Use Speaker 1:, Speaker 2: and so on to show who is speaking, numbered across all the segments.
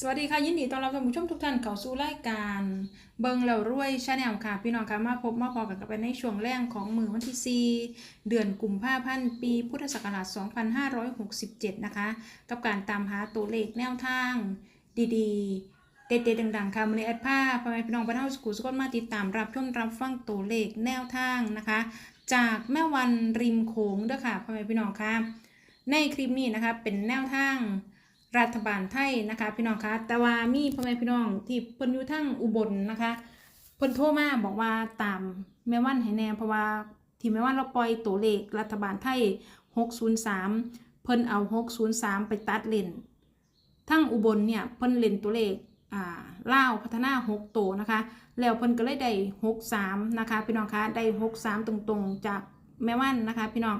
Speaker 1: สวัสดีค่ะ ยินดีต้อนรับท่านผู้ชมทุกท่านเข้าสู่รายการเบิงแล้วรวยชาแนลค่ะ พี่น้องค่ะมาพบมาพอกันกับในช่วงแรกของมือวันที่ 4 เดือนกุมภาพันธ์ปีพุทธศักราช 2567 นะคะ กับการตามหาตัวเลขแนวทาง ดีๆ เด็ดๆดังๆ ค่ะมือนี้แอดผ้าพ่อแม่พี่น้องบ้านเฮาสกูสกลมาติดตามรับชมรับฟังตัวเลขแนวทางนะคะ จากแม่วันริมโขงด้อค่ะพ่อแม่พี่น้องค่ะในคลิปนี้นะคะเป็นแนวทาง รัฐบาลไทยนะคะ พี่น้องคะแต่ว่ามีพ่อแม่พี่น้องที่เพิ่นอยู่ทั้งอุบลนะคะเพิ่นโทรมาบอกว่าตามแม่วันให้แน่เพราะว่าที่แม่วันเราปล่อยตัวเลขรัฐบาลไทย 603 เพิ่นเอา 603 ไปตัดเลนทั้งอุบลเนี่ยเพิ่นเล่นตัวเลขอ่าล่าวพัฒนา6ตัวนะคะ แล้วเพิ่นก็เลยได้ 63 นะคะพี่น้องคะได้ 63 ตรงๆจากแม่วันนะคะ พี่น้อง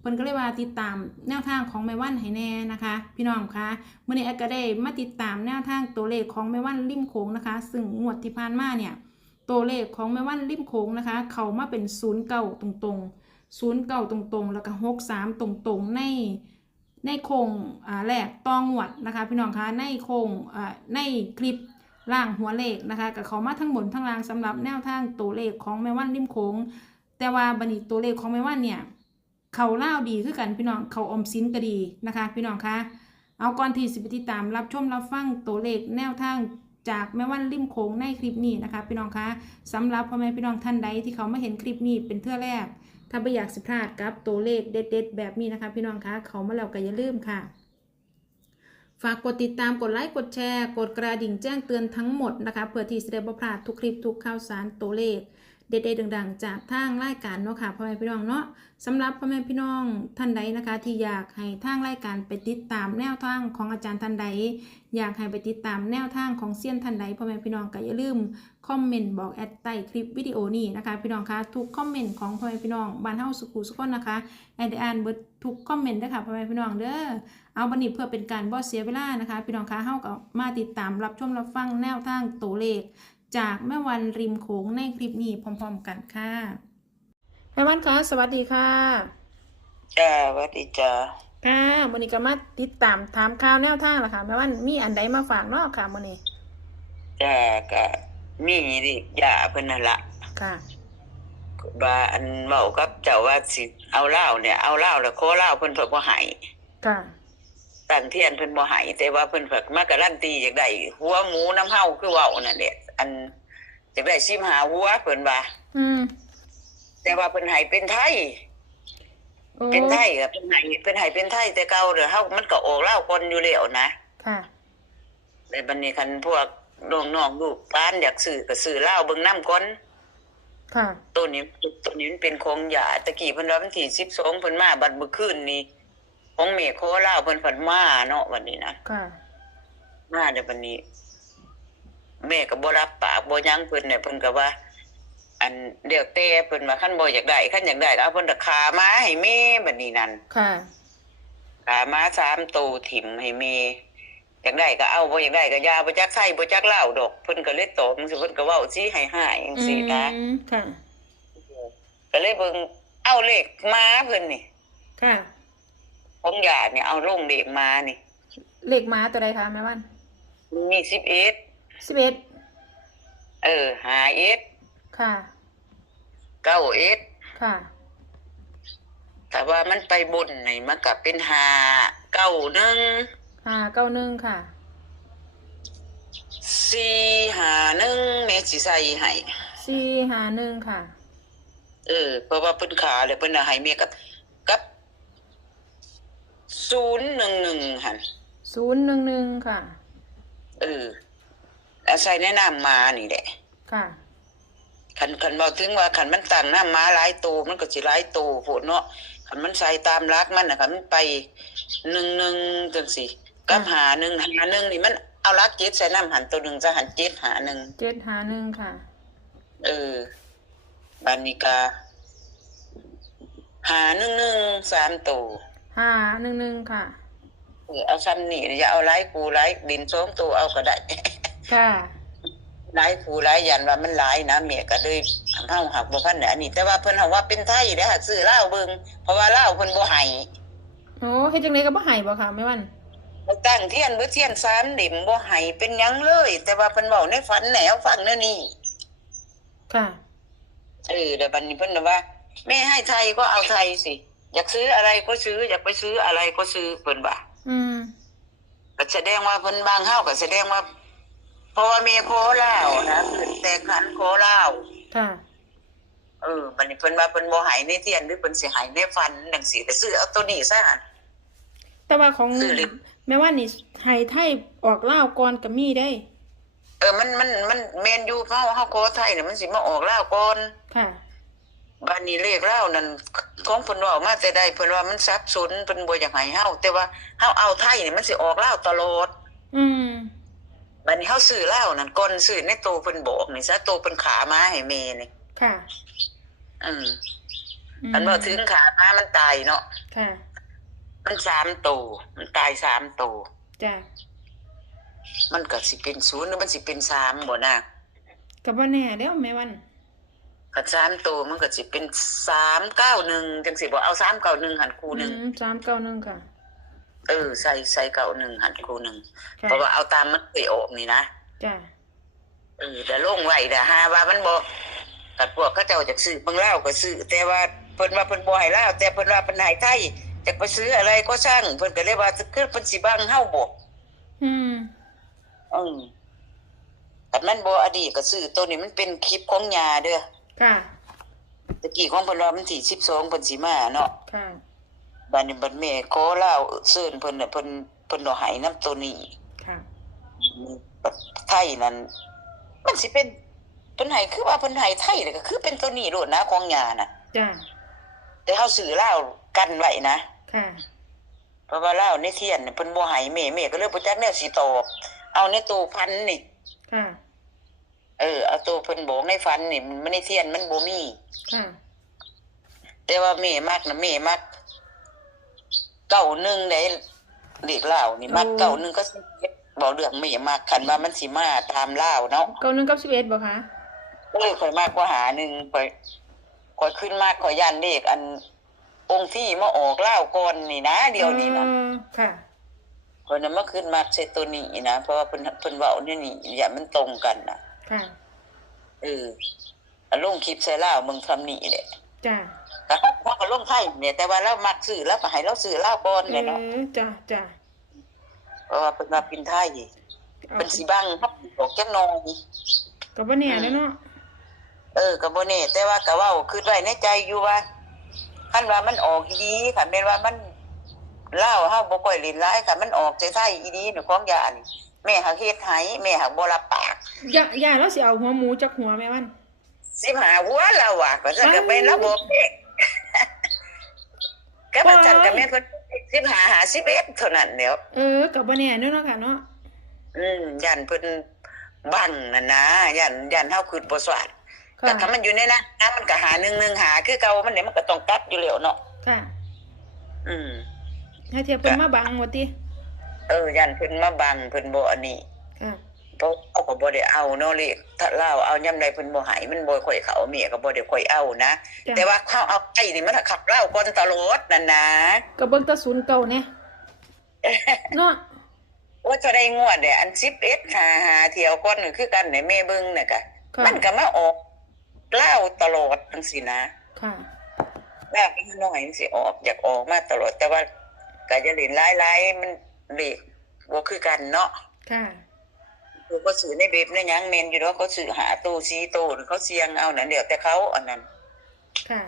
Speaker 1: เพิ่นก็เลยว่าติดตามแนวทางของแม่วันให้แน่นะคะ พี่น้องคะเมื่อนี้แอดก็ได้มาติดตามแนวทางตัวเลขของแม่วันริมโขงนะคะ ซึ่งงวดที่ผ่านมาเนี่ยตัวเลขของแม่วันริมโขงนะคะ เขามาเป็นศูนย์เก้าตรงๆศูนย์เก้าตรงๆ แล้วก็หกสามตรงๆในในโครงอ่าแรกตองวดนะคะ พี่น้องคะในโครงอ่าในคลิปล่างหัวเลขนะคะกับเขามาทั้งบนทั้งล่างสำหรับแนวทางตัวเลขของแม่วันริมโขงแต่ว่าบันี้ตัวเลขของแม่วันเนี่ย เขาเล่าดีคือกันพี่น้องเขาอมสินก็ดีนะคะ พี่น้องคะเอาก่อนที่สิบติดตามรับชมรับฟังตัวเลขแนวทางจากแม่วันริมโขงในคลิปนี้นะคะ พี่น้องคะสำหรับพ่อแม่พี่น้องท่านใดที่เขาไมาเห็นคลิปนี้เป็นเทื่อแรก ถ้าไม่อยากสิพลาดกับตัวเลขเด็ด ๆ แบบนี้นะคะ พี่น้องคะเขามาแล้วก็อย่าลืมค่ะฝากกดติดตามกดไลค์กดแชร์ กดกระดิ่งแจ้งเตือนทั้งหมดนะคะเพื่อที่จะได้บ่พลาดทุกคลิปทุกข่าวสารตัวเลข เด็ดๆดังๆ จากทางรายการเนาะค่ะพ่อแม่พี่น้องเนาะสำหรับพ่อแม่พี่น้องท่านใดนะคะ ที่อยากให้ทางรายการไปติดตามแนวทางของอาจารย์ท่านใด อยากให้ไปติดตามแนวทางของเซียนท่านใดพ่อแม่พี่น้องก็อย่าลืมคอมเมนต์บอกแอดใต้คลิปวิดีโอนี้นะคะพี่น้องคะทุกคอมเมนต์ของพ่อแม่พี่น้องบ้านเฮาสุขุสุขคนนะคะแอดได้อ่านเบิดทุกคอมเมนต์ด้อค่ะพ่อแม่พี่น้องเด้อเอาบันนี้เพื่อเป็นการบ่เสียเวลานะคะ พี่น้องคะเฮาก็มาติดตามรับชมรับฟังแนวทางตัวเลข จากแม่วันริมโขงในคลิปนี้พร้อม ๆ กันค่ะแม่วันคะสวัสดีค่ะ
Speaker 2: จ้าหวัสดีจ้า
Speaker 1: ค่ะวันนี้ก็มาติดตามถามข่าวแนวทางล่ะค่ะแม่วันมีอันใดมาฝากเนาะค่ะมื้อนี้
Speaker 2: จ้าก็มีดิยาเพิ่นนั่นละ
Speaker 1: ค่ะ
Speaker 2: ว่าอันเว้ากับเจ้าว่าสิเอาเหล้าเนี่ยเอาเหล้าแล้วขอเหล้าเพิ่นเพิ่นบ่ให้
Speaker 1: ค่ะ
Speaker 2: ตั้งเทียนเพิ่นบ่ให้แต่ว่าเพิ่นเพิ่นมาการันตีอยากได้หัวหมูน้ำเฮาคือเว้านั่นแหละ อันอยากได้ชิมหาหัวเพิ่นว่า
Speaker 1: อืม
Speaker 2: แต่ว่าเพิ่นให้เป็นไทย
Speaker 1: โอ้
Speaker 2: เป็นไทยก็เพิ่นให้เพิ่นให้เป็นไทยแต่เก่าเด้อเฮามันก็ออกเหล้าคนอยู่แล้วนะ
Speaker 1: ค่ะ
Speaker 2: แต่บัดนี้คันพวกน้องๆลูกป้านอยากซื้อก็ซื้อเหล้าเบิ่งน้ำก่อน
Speaker 1: ค่ะ
Speaker 2: ตัวนี้ตัวนี้มันเป็นของยาตะกี้เพิ่นว่าวันที่12เพิ่นมาบัดเมื่อคืนนี้ของเมฆโคลาวเพิ่นเพิ่นมาเนาะวันนี้นะ
Speaker 1: ค่ะ
Speaker 2: มาเดี๋ยววันนี้ แม่ก็บ่รับปากบ่หยังเพิ่นเนี่ยเพิ่นก็ว่า อันเดี๋ยวแต่เพิ่นว่าคันบ่อยากได้คันอยากได้ก็เอาเพิ่นตะขามาให้แม่บัดนี้นั่น
Speaker 1: ค่ะ
Speaker 2: ขามาสามตัวถิ่มให้แม่อยากได้ก็เอาบ่อยากได้ก็อยาบ่จักใส่บ่จักเล่าดอกเพิ่นก็เลยตอบจังซี่เพิ่นก็เว้าสิให้หายจังซี่นะ
Speaker 1: อืมค่ะ
Speaker 2: ก็เลยเบิ่งเอาเลขมาเพิ่นนี่
Speaker 1: ค่ะ
Speaker 2: ของยาเนี่ยเอาลงเด็กมานี่
Speaker 1: เลขหมาตัวใดคะแม่วัน
Speaker 2: มีสิบเอ็ด
Speaker 1: สิบเอ็ด
Speaker 2: เออหาเอ็ด
Speaker 1: ค่ะ
Speaker 2: เก้าเอ็ด
Speaker 1: ค่ะ
Speaker 2: แต่ว่ามันไปบนไหนมันกับเป็นหาเก้าหนึ่ง
Speaker 1: ห้าเก้าหนึ่งค่ะ
Speaker 2: สี่หาหนึ่งเมสิใส่ให้
Speaker 1: สี่ห้าหนึ่งค่ะ
Speaker 2: เออ เพราะว่าเพิ่นขาเลยเพิ่นเอาให้เมียกับกับศูนย์หนึ่งหนึ่งหัน
Speaker 1: ศูนย์หนึ่งหนึ่งค่ะ
Speaker 2: เออ อาศัยแนะนำมานี่แหละ
Speaker 1: ค่ะ
Speaker 2: คันคันบอกถึงว่าคันมันตั้งหน้าม้าหลายตัวมันก็สิหลายตัวโพดเนาะคันมันใส่ตามรักมันน่ะคันมันไปหนึ่งหนึ่งจังสิกับ
Speaker 1: อืม
Speaker 2: หาหนึ่งหาหนึ่งนี่มันเอารักเจ็ดใส่น้ำหันตัวหนึ่งจะหันเจ็ดหาหนึ่ง
Speaker 1: เจ็ดห้าหนึ่งค่ะ
Speaker 2: เออบานิกาหาหนึ่งหนึ่งสามตัว
Speaker 1: ห้าหนึ่งหนึ่งค่ะ
Speaker 2: เออเอาซ้ำนี่อย่าเอาไล่กูไล่ดินสองตัวเอาก็ได้
Speaker 1: ค่ะ
Speaker 2: ไล่กูไล่ยันว่ามันหลายนะเมียก็เลยเฮาหักบ่พันเนี่ยอันนี้แต่ว่าเพิ่นเฮาว่าเป็นไทยเด้อซื้อเหล้าเบิ่งเพราะว่าเหล้าเพิ่นบ่ให้
Speaker 1: โอ้เฮ็ดจังไดก็บ่ใหายบ่ค่ะแม่วัน
Speaker 2: บ่ตั้งเทียนบ่เทียนสามดิมบ่ให้เป็นหยังเลย แต่ว่าเพิ่นเว้าในฝันแนวฟังแนวนี้
Speaker 1: ค่ะ
Speaker 2: เออแต่บัดนี้เพิ่นน่ะว่าแม่ให้ไทยก็เอาไทยสิ อยากซื้ออะไรก็ซื้อ อยากไปซื้ออะไรก็ซื้อเพิ่นว่า
Speaker 1: อืม
Speaker 2: ก็แสดงว่าเพิ่นบางเฮาก็แสดงว่าเพ ราะว่าแม่ขอลาวนะขึ้นแต่ขันขอลาว
Speaker 1: ค่ะ
Speaker 2: เออบัดนี้เพิ่นว่าเพิ่นบ่ให้ในเทียนหรือเพิ่นสิให้ในฝันจังซี่แต่ซื้อเอาตัวนี้ซะหั่น
Speaker 1: แต่ว่าของ
Speaker 2: ซื้อเลย
Speaker 1: แม่ว่านี่ไฮไทยออกเล่าวก่อนก็มีได้
Speaker 2: เออมันมันมันแม่นอยู่เฮาเฮาขอไทยเนี่ยมันสิมาออกลาวก่อน
Speaker 1: ค่ะ
Speaker 2: บ้านนี้เลขเล่าวนั่นของเพิ่นเว้ามาแต่ใดเพิ่นว่ามันสับสนเพิ่นบ่อยากให้เฮาแต่ว่าเฮาเอาไทยนี่มันสิออกลาวตลอด
Speaker 1: อืม
Speaker 2: บัดนี้เฮาซื้อลาวนั่นก่อนซื้อในโตเพิ่นบอกนี่ซะโตเพิ่นขามาให้แม่นี่
Speaker 1: ค่ะ
Speaker 2: อืม
Speaker 1: ม
Speaker 2: อันว่าถึงขามามันตายเนาะ
Speaker 1: ค่ะ
Speaker 2: มันสามโตมันตายสามโต
Speaker 1: จ้ะ
Speaker 2: มันก็สิเป็นศูนย์หรือมันสิเป็นสามบ่นะ
Speaker 1: กับว่าแน่เด้อแม่วัน
Speaker 2: คันสามโตมันก็สิเป็นสามเก้าหนึ่งจังสิบ่เอาสามเก้าหนึ่งหันคู่หนึ่ง
Speaker 1: อืมสามเก้าหนึ่งค่ะ
Speaker 2: เออใส่ใส่เก้าหนึ่งหันคู่หนึ่ง
Speaker 1: ค่ะ
Speaker 2: เพราะว่าเอาตามมันเคยออกนี่นะ
Speaker 1: จ้ะ
Speaker 2: เออแต่ลงไว้แต่หาว่ามันบ่กัดพวกเขาเจ้าจากซื้อเบิ่งเล่าวก็ซื้อแต่ว่าเพิ่นว่าเพิ่นบ่ให้ลาวแต่เพิ่นว่าเพิ่นให้ไทยจะไปซื้ออะไรก็ช่างเพิ่นก็เลยว่าคือเพิ่นสิบังเฮาบ่
Speaker 1: อืม
Speaker 2: อืมแต่มันบ่อดีตก็ซื้อตัวนี้มันเป็นคลิปของยาเด้อ
Speaker 1: ค่ะ
Speaker 2: ตะกี้ของเพิ่นว่ามันที่12เพิ่นสิมาเนาะ
Speaker 1: ค่ะ
Speaker 2: บัดนี้บัดแม่ขอลาวเชิญเพิ่นน่ะเพิ่นเพิ่นบ่ให้นํตัวนี้
Speaker 1: ค่ะ
Speaker 2: บัดไทยนั่นมันสิเป็นเพิ่นให้คือว่าเพิ่นให้ไทยเลยก็คือเป็นตัวนี้โลดนะของยาน่ะ
Speaker 1: จ้ะ
Speaker 2: แต่เฮาซื้อลาวกันไว้นะ
Speaker 1: ค่ะ
Speaker 2: เพราะว่าลาวในเทียนนี่เพิ่นบ่ให้แม่แม่ก็เลยบ่จักแนวสิตอบเอาในตู้พันนี่
Speaker 1: ค่ะ
Speaker 2: เออเอาตู้เพิ่นบอกในฟันนี่มันในเทียนมันบ่มี
Speaker 1: ค่ะ
Speaker 2: แต่ว่าแม่มักนะแม่มัก เก้าหนึ่งได้เด็กลาวนี่มักเก้าหนึ่งก็บอกเรื่องแม่มักคันว่ามันสิมาตามลาวเนาะ
Speaker 1: เก้าหนึ่งกับสิบเอ็ดบ่คะ
Speaker 2: เอ้ยข่อยมากกว่าหาหนึ่งข่อยข่อยขึ้นมากข่อยยันเลขอันองค์ที่มาออกลาวก่อนนี่นะ เดี๋ยวนี้นะ
Speaker 1: ออค่ะ
Speaker 2: ข่อยน่ะมาขึ้นมากเซตัวนี้นะเพราะว่าเพิ่นเพิ่นเว้าเนี่ยนี่อย่ามันตรงกันนะ
Speaker 1: ค่ะ
Speaker 2: เอออันลงคลิปใส่ลาวมึงทำนี่แหละ
Speaker 1: จ้ะ
Speaker 2: ก็เขาก็ลงไทยเนี่ยแต่ว่าเรามักซื้อแล้วก็ให้เราซื้อลาวก่อน
Speaker 1: เอ
Speaker 2: เนี่ยเนาะ
Speaker 1: อจ้ะจ้ะ
Speaker 2: เพราะว่าเพิ่นว่าเป็นไทย
Speaker 1: เอา
Speaker 2: เป็นสีบังครับออกจักหนอย
Speaker 1: กับว่าแน่แล้วเนาะ
Speaker 2: เออก็บ่แน่แต่ว่าก็เว้าคิดไว้ในใจอยู่ว่าคันว่ามันออกอีดีคันแม่นว่ามันลาวเฮาบ่ค่อยเล่นหลายคันมันออกใจไทยอีดีนี่ของยานี่แม่หักเฮ็ดให้แม่หักบ่รับปาก
Speaker 1: อย่าอย่าแล้วสิเอาหัวหมูจากหัวแม่วัน
Speaker 2: สิหาหัวเราอะก็จะก็เป็นระบบเอก ก็ประจันกับแม่เพิ่นสิหาหา11เท่านั้นเดียว
Speaker 1: เออกับว่าแน่เนาะค่ะเนาะ
Speaker 2: อืมยันเพิ่นบังนั่นนะยันยันเฮาคิดบ่สวาด
Speaker 1: ค่ะ
Speaker 2: แต่ถ้ามันอยู่ในนั้นนะมันก็หาหนึ่งหนึ่งหาคือเก่ามันเนี่ยมันก็ต้องกลับอยู่แล้วเนาะ
Speaker 1: ค่ะ
Speaker 2: อืม
Speaker 1: ให้เทียบเพิ่นมาบังหมดติ
Speaker 2: เออยันเพิ่นมาบังเพิ่นบ่อันนี้
Speaker 1: ค่ะ
Speaker 2: เพราะเขาก็บ่ได้เอาเนาะเลขถ้าเล่าเอายามใดเพิ่นบ่ให้มันบ่ค่อยเข้าเมียก็บ่ได้ค่อยเอานะ
Speaker 1: จ้ะ
Speaker 2: แต่ว่าเขาเอาไอ้นี่มันขับเล่าก่อนตลอดนั่นนะ
Speaker 1: ก็เบิ่งแตะศูนย์เก่าแน่เนาะ
Speaker 2: ว่าจะได้งวดเด้อัน11หาหาเที่ยวก่อนก็คือกันเนี่ยแม่เบิ่งน่ะก็
Speaker 1: ค่ะ
Speaker 2: มันก็มาออกเล่าตลอดจังซี่นะ
Speaker 1: ค่ะ
Speaker 2: แล้วก็น้อยมันสิออกอยากออกมาตลอดแต่ว่าก็จะเล่นหลายๆมันเลขบ่คือกันเนาะ
Speaker 1: ค่ะ
Speaker 2: คือเขาซื้อในเว็บในหยังเมนอยู่แล้วเขาซื้อหาตู้ซีตู้เขาเสียงเอานั่นเดี๋ยวแต่เขาอันนั้น
Speaker 1: ค่ะ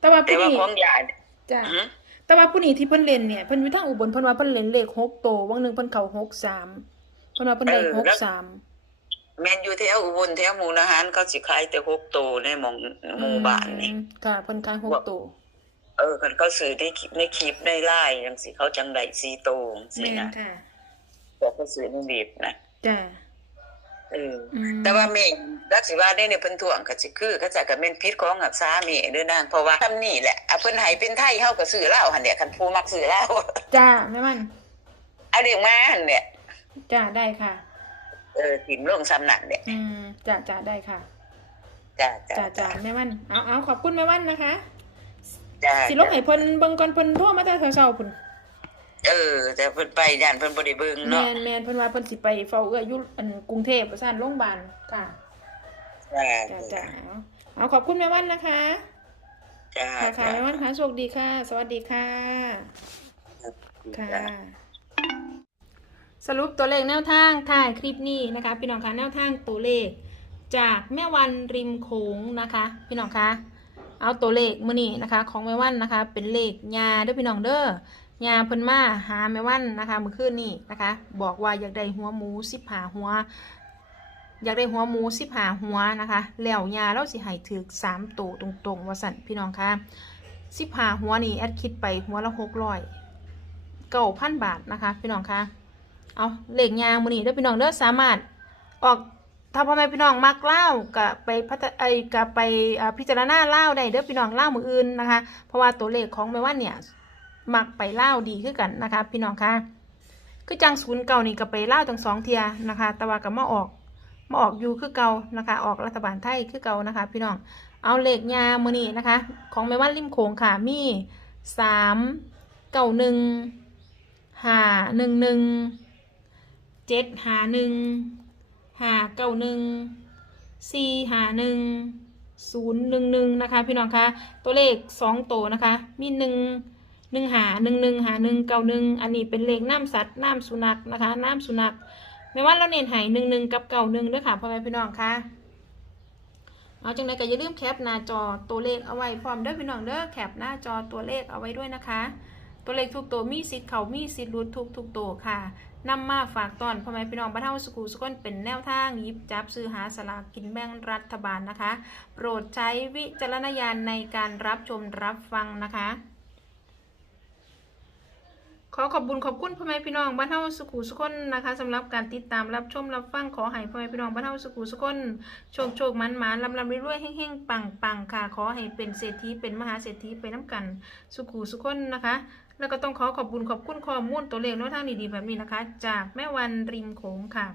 Speaker 1: แต่ว่า
Speaker 2: แต่
Speaker 1: ผู้
Speaker 2: ว่า
Speaker 1: นี้
Speaker 2: ของยาเนี่ย
Speaker 1: จ้ะ
Speaker 2: หือ
Speaker 1: แต่ว่าผู้นี้ที่เพิ่นเล่นเนี่ยเพิ่นอยู่ทางอุบลเพิ่นว่าเพิ่นเล่นเลขหกโตววันหนึงเพิ่นเข้าหกสามเพิ่นว่าเพิ่นได้หกสาม
Speaker 2: แมนอยู่แถวอุบลแถวหมู่อาหารเขาสิขายแต่หกตู้ในหมองหมู่บ้านนี่
Speaker 1: อืมค่ะเพิ่นขายหกโตว
Speaker 2: เออคันเขาซื้อในคลิปในคลิปในไลน์จังสิเขาจังได้ซีตู้จังสิ
Speaker 1: แม่น
Speaker 2: นะ
Speaker 1: ค่ะ
Speaker 2: แต่เขาซื้อในเว็บนะ
Speaker 1: จ้ะ
Speaker 2: เออ
Speaker 1: อืม
Speaker 2: แต่ว่าแม่รักสิว่าได้ในเพิ่นท่วงก็สิคือเขาจะก็แม่นพิษของรักษาแม่เด้อนางเพราะว่าทำนี่แหละอะเพิ่นให้เป็นไทยเฮาก็ซื้อลาวหั่นแหละคันผู้มักซื้อลาว
Speaker 1: จ้าแม่มัน
Speaker 2: เอาเรื่องมาหั่นเนี่ย
Speaker 1: จ้าได้ค่ะ
Speaker 2: เออถิ่มลงซ้ำนั่นเนี่ย
Speaker 1: อืมจ้าจ้าได้ค่ะ
Speaker 2: จ้าจ้า
Speaker 1: จ้าจ้าแม่มันเอาเอาขอบคุณแม่มันนะคะ
Speaker 2: จ้า
Speaker 1: สิลงให้เพิ่นเบิ่งก่อนเพิ่นโทรมาแต่เช้าๆพุ่น
Speaker 2: เอออ แต่เพิ่นไปย่านเพิ่นบ่ได้เบิ่ง
Speaker 1: แม
Speaker 2: เนาะ
Speaker 1: นแมนเพิ่นว่าเพิ่นสิไปเฝ้าเอื้ออยู่อันกรุงเทพประสานโรงพยาบาลค่ะ
Speaker 2: จ้า
Speaker 1: จ้าจ้าเอาเอาขอบคุณแม่วันนะคะ
Speaker 2: จ้า
Speaker 1: ค่ะค่ะแม่วันค่ะโชคดีค่ะ สวัสดีค่ะค่ะ สรุปตัวเลขแนวทางถ่ายคลิปนี้นะคะ พี่น้องคะแนวทางตัวเลข จากแม่วันริมโขงนะคะ พี่น้องคะเอาตัวเลขมื้อนี้นะคะ ของแม่วันนะคะ เป็นเลขยาเด้อพี่น้องเด้อ ยาเพิ่นมาหาแม่วันนะคะเมื่อคืนนี้นะคะ บอกว่าอยากได้หัวหมูสิบหาหัว อยากได้หัวหมูสิบหาหัวนะคะ แล้วยาเราสิให้ถึกสามตัวตรงๆว่าสันพี่น้องคะสิบหาหัวนี่แอดคิดไปหัวละหกร้อยเก้าพันบาทนะคะ พี่น้องคะเอาเหล็กยางมือนี่เด้อพี่น้องเด้อสามารถออกถ้าพ่อแม่พี่น้องมักเล่ากับไปพัฒไอกับไปพิจารณาเล่าได้เด้อพี่น้องเล่ามืออื่นนะคะ เพราะว่าตัวเลขของแม่ว่านเนี่ย มักไปเล่าดีขึ้นกันนะคะ พี่น้องคะคือจังศูนย์เก่านี่ก็ไปเล่าวทั้งสองเทียนะคะ แต่ว่ากับมาออกมาออกอยู่คือเก่านะคะ ออกรัฐบาลไทยคือเก่านะคะ พี่น้องเอาเหล็กยามือนี่นะคะ ของแม่ว่านริมโขงค่ะมีสามเก้าหนึ่งห้าหนึ่งหนึ่งเจ็ดหาหนึ่งหาเก้าหนึ่งสี่หาหนึ่งศูนย์หนึ่งหนึ่งนะคะ พี่น้องคะตัวเลขสองตัวนะคะ มีหนึ่ง หนึ่งหาหนึ่งหนึ่งหาหนึ่งเก้าหนึ่งอันนี้เป็นเลขน้ำสัตว์น้ำสุนัขนะคะ น้ำสุนัขไม่ว่าเราเน้นหายหนึ่งหนึ่งกับเก้าหนึ่งด้วยค่ะพ่อแม่พี่น้องคะเอาจังไดก็อย่าลืมแคปหน้าจอตัวเลขเอาไว้พร้อมเด้อพี่น้องเด้อแคปหน้าจอตัวเลขเอาไว้ด้วยนะคะ ตัวเลขทุกตัวมีสิทธิ์เขามีสิทธิ์หลุดทุกทุกตัวค่ะนำมาฝากตอนพ่อแม่พี่น้องบ้านเฮาสกูสกลเป็นแนวทางยิบจับซื้อหาสลากกินแบ่งรัฐบาลนะคะ โปรดใช้วิจารณญาณในการรับชมรับฟังนะคะ ขอขอบบุญขอบคุณพ่อแม่พี่น้องบ้านเฮาสุขุสุคนนะคะสำหรับการติดตามรับชมรับฟังขอให้พ่อแม่พี่น้องบ้านเฮาสุขุสุคนโชคโชคมันมันลำลำรวยๆเฮ่งๆปังปังค่ะ ขอให้เป็นเศรษฐีเป็นมหาเศรษฐีไปน้ำกันสุขุสุคนนะคะ แล้วก็ต้องขอขอบคุณขอบคุณข้อมูลตัวเลขแนวทางดีๆแบบนี้นะคะ จากแม่วันริมโขงค่ะ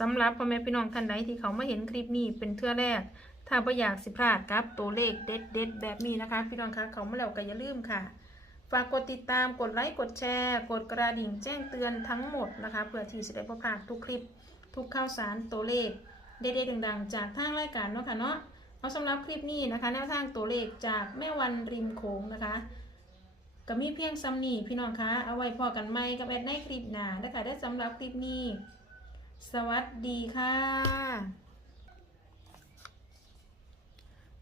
Speaker 1: สำหรับพ่อแม่พี่น้องท่านใดที่เขามาเห็นคลิปนี้เป็นเทื่อแรก ถ้าไม่อยากสิพลาดครับตัวเลขเด็ดๆแบบนี้นะคะ พี่น้องคะเขามาแล้วก็อย่าลืมค่ะ ฝากกดติดตามกดไลค์กดแชร์ กดกระดิ่งแจ้งเตือนทั้งหมดนะคะเพื่อที่จะได้บ่พลาดทุกคลิป ทุกข่าวสารตัวเลขเด็ดๆดังๆ จากทางรายการเนาะค่ะเนาะเอาสำหรับคลิปนี้นะคะแนวทางตัวเลขจากแม่วันริมโขงนะคะก็มีเพียงซ้ำนี่พี่น้องคะเอาไว้พอกันไหมกับแอดในคลิปหน้านะคะได้สำหรับคลิปนี้ สวัสดีค่ะ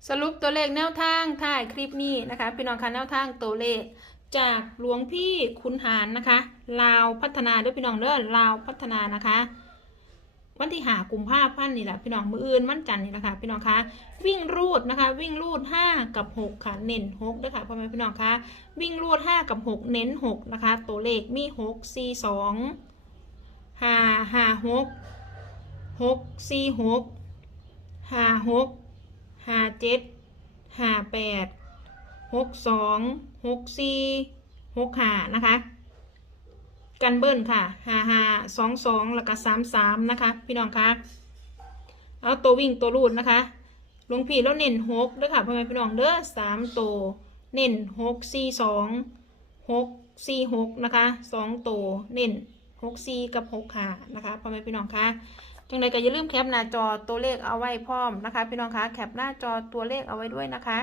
Speaker 1: สรุปตัวเลขแนวทางถ่ายคลิปนี้นะคะ พี่น้องคะแนวทางตัวเลข จากหลวงพี่ขุนหารนะคะลาวพัฒนาด้วยพี่น้องเด้อลาวพัฒนานะคะ วันที่หากุมภาพันธ์นี่แหละพี่น้องมืออื่นวันจันทร์นี่แหละค่ะพี่น้องคะวิ่งรูดนะคะ วิ่งรูดห้ากับหกค่ะ เน้นหกด้วยค่ะพ่อแม่พี่น้องคะวิ่งรูดห้ากับหกเน้นหกนะคะ ตัวเลขมีหกสี่สองห้าห้าหกหกสี่หก หกสี่หกห้านะคะ กันเบิ้ลค่ะห้าห้าสองสองแล้วก็สามสามนะคะ พี่น้องคะเอาตัววิ่งตัวรูดนะคะหลวงพี่แล้วเน้นหกเด้อค่ะพ่อแม่พี่น้องเด้อสามตัวเน้นหกสี่สองหกสี่หกนะคะสองตัวเน้นหกสี่กับหกขานะคะพ่อแม่พี่น้องคะจังใดก็อย่าลืมแคปหน้าจอตัวเลขเอาไว้พร้อมนะคะ พี่น้องคะแคปหน้าจอตัวเลขเอาไว้ด้วยนะคะ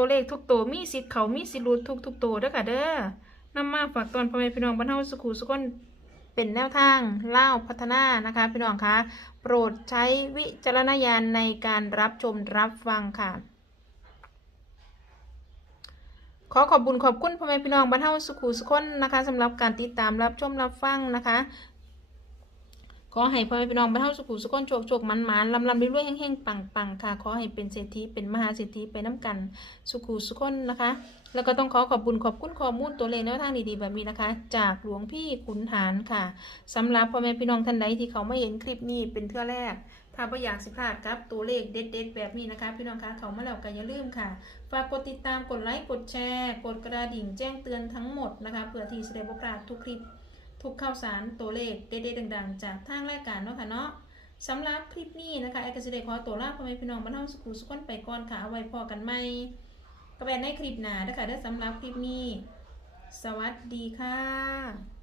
Speaker 1: ตัวเลขทุกตัวมีสิทธิ์เขามีสิทธิ์รูดทุกทุกตัวเด้อค่ะเด้อนำมาฝากตอนพ่อแม่พี่น้องบ้านเฮาสุขุสุขนเป็นแนวทางเล่าพัฒนานะคะ พี่น้องคะโปรดใช้วิจารณญาณในการรับชมรับฟังค่ะ ขอขอบบุญขอบคุณพ่อแม่พี่น้องบ้านเฮาสุขุสุขนนะคะสำหรับการติดตามรับชมรับฟังนะคะ ขอให้พ่อแม่พี่น้องบรรเทาสุขุสุขนโชคโชคมันมันลำลำรวยๆแห้งๆปังปังๆค่ะ ขอให้เป็นเศรษฐีเป็นมหาเศรษฐีไปน้ำกันสุขุสุขนนะคะ แล้วก็ต้องขอขอบบุญขอบคุณข้อมูลตัวเลขแนวทางดีๆแบบนี้นะคะ จากหลวงพี่ขุนหารค่ะสำหรับพ่อแม่พี่น้องท่านใดที่เขาไม่เห็นคลิปนี้เป็นเทื่อแรกถ้าไม่อยากสิพลาดกับตัวเลขเด็ดๆแบบนี้นะคะ พี่น้องคะเขามาแล้วก็อย่าลืมค่ะฝากกดติดตามกดไลค์กดแชร์ กดกระดิ่งแจ้งเตือนทั้งหมดนะคะเพื่อที่จะได้บ่พลาดทุกคลิป ทุกข่าวสารตัวเลขเด็ดๆดังๆ จากทางรายการเนาะค่ะเนาะสำหรับคลิปนี้นะคะไอ้กสิเดขอตัวลาพ่อแม่พี่น้องบ้านเฮาสุขุสุขคนไปก่อนค่ะเอาไว้พอกันใหม่ก็เป็นในคลิปหนาเด้อค่ะเด้อสำหรับคลิปนี้ สวัสดีค่ะ